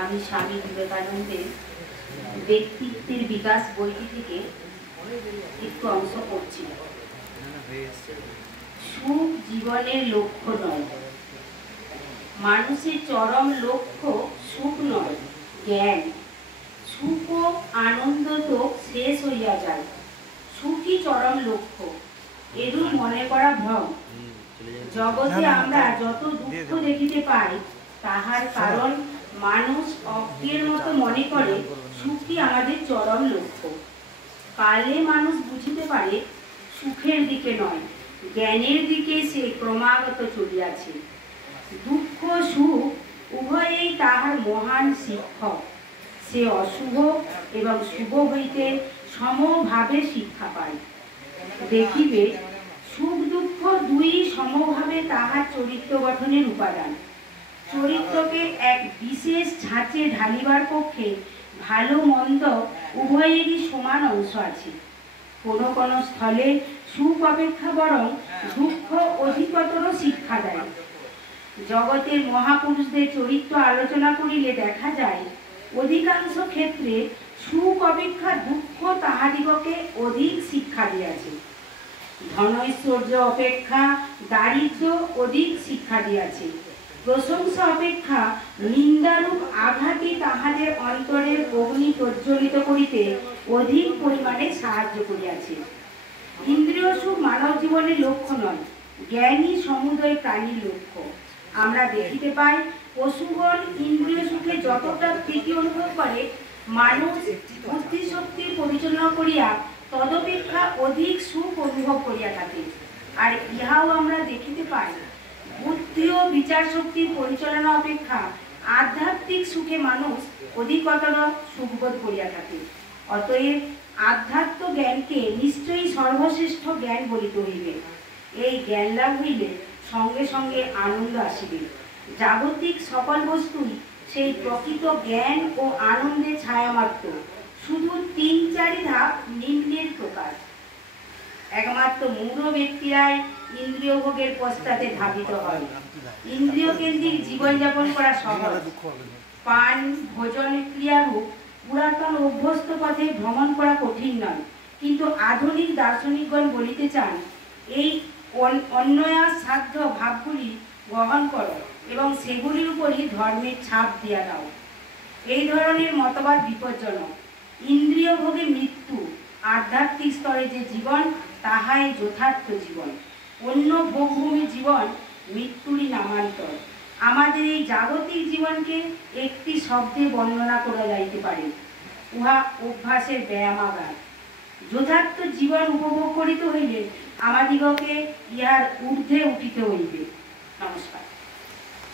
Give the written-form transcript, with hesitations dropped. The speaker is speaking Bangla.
আমি স্বামী বিবেকানন্দের ব্যক্তিত্বের বিকাশ বইটি থেকে একটু অংশ পড়ছি। সুখ জীবনের লক্ষ্য নয়, মানুষের চরম লক্ষ্য সুখ নয়, জ্ঞান। সুখ ও আনন্দ তো শেষ হইয়া যায়, সুখই চরম লক্ষ্য, এরূপ মনে করা ভ্রম। জগতে আমরা যত দুঃখ দেখিতে পাই, তাহার কারণ মানুষ অজ্ঞের মতো মনে করে সুখই আমাদের চরম লক্ষ্য। কালে মানুষ বুঝিতে পারে সুখের দিকে নয়, জ্ঞানের দিকে সে ক্রমাগত চলিয়াছে। দুঃখ সুখ উভয়েই তাহার মহান শিক্ষক। সে অশুভ এবং শুভ হইতে সমভাবে শিক্ষা পায়। দেখিবে সুখ দুঃখ দুই সমভাবে তাহার চরিত্র গঠনের উপাদান। চরিত্রকে এক বিশেষ ধাঁচে ঢালিবার পক্ষে ভালো মন্দ উভয়েরই সমান অংশ আছে। কোনো কোনো স্থলে সুখ অপেক্ষা বরং দুঃখ অধিকতর শিক্ষা দেয়। জগতের মহাপুরুষদের চরিত্র আলোচনা করিলে দেখা যায়, অধিকাংশ ক্ষেত্রে সুখ অপেক্ষা দুঃখ তাহাদিগকে অধিক শিক্ষা দিয়াছে। ধনৈশ্বর্য অপেক্ষা দারিদ্র্য অধিক শিক্ষা দিয়াছে। প্রশংসা অপেক্ষা নিন্দারূপ আঘাতই তাহাদের অন্তরের অগ্নি প্রজ্বলিত করিতে অধিক পরিমাণে সাহায্য করিয়াছে। ইন্দ্রিয় সুখ মানব জীবনের লক্ষ্য নয়, জ্ঞানী সমুদয় প্রাণীর লক্ষ্য। আমরা দেখিতে পাই, পশুগণ ইন্দ্রিয় সুখে যতটা প্রীতি অনুভব করে, মানুষ বুদ্ধিশক্তি পরিচালনা করিয়া তদপেক্ষা অধিক সুখ অনুভব করিয়া থাকে। আর ইহাও আমরা দেখিতে পাই, বুদ্ধি ও বিচার শক্তির পরিচালনা অপেক্ষা আধ্যাত্মিক সুখে মানুষ অধিকতর সুখবোধ করিয়া থাকে। অতএব আধ্যাত্ম জ্ঞানকে নিশ্চয়ই সর্বশ্রেষ্ঠ জ্ঞান বলিতে হইবে। এই জ্ঞান লাভ হইলে সঙ্গে সঙ্গে আনন্দ আসিবে। জাগতিক সকল বস্তুই সেই প্রকৃত জ্ঞান ও আনন্দের ছায়া মাত্র, শুধু ৩-৪ ধাপ নিম্নের প্রকার। একমাত্র মূঢ় ব্যক্তিরাই ইন্দ্রিয় ভোগের পশ্চাতে ধাবিত হয়। ইন্দ্রিয় কেন্দ্রিক জীবনযাপন করা সহজ। পান ভোজন ক্রিয়ারূপ পুরাতন অভ্যস্ত পথে ভ্রমণ করা কঠিন নয়, কিন্তু আধুনিক দার্শনিকগণ বলিতে চান, এই অন্যয়া সাধ্য ভাবগুলি গ্রহণ করো এবং সেগুলির উপরই ধর্মের ছাপ দিয়া দাও। এই ধরনের মতবাদ বিপজ্জনক। ইন্দ্রিয় ভোগে মৃত্যু, আধ্যাত্মিক স্তরে যে জীবন, তাহাই যথার্থ জীবন। অন্য ভোগভূমি জীবন মৃত্যুরই নামান্তর। আমাদের এই জাগতিক জীবনকে একটি শব্দে বর্ণনা করা যাইতে পারে, উহা অভ্যাসের ব্যায়ামাগার। যথার্থ জীবন উপভোগ করিতে হইলে আমাদিগকে ইহার ঊর্ধ্বে উঠিতে হইবে। নমস্কার।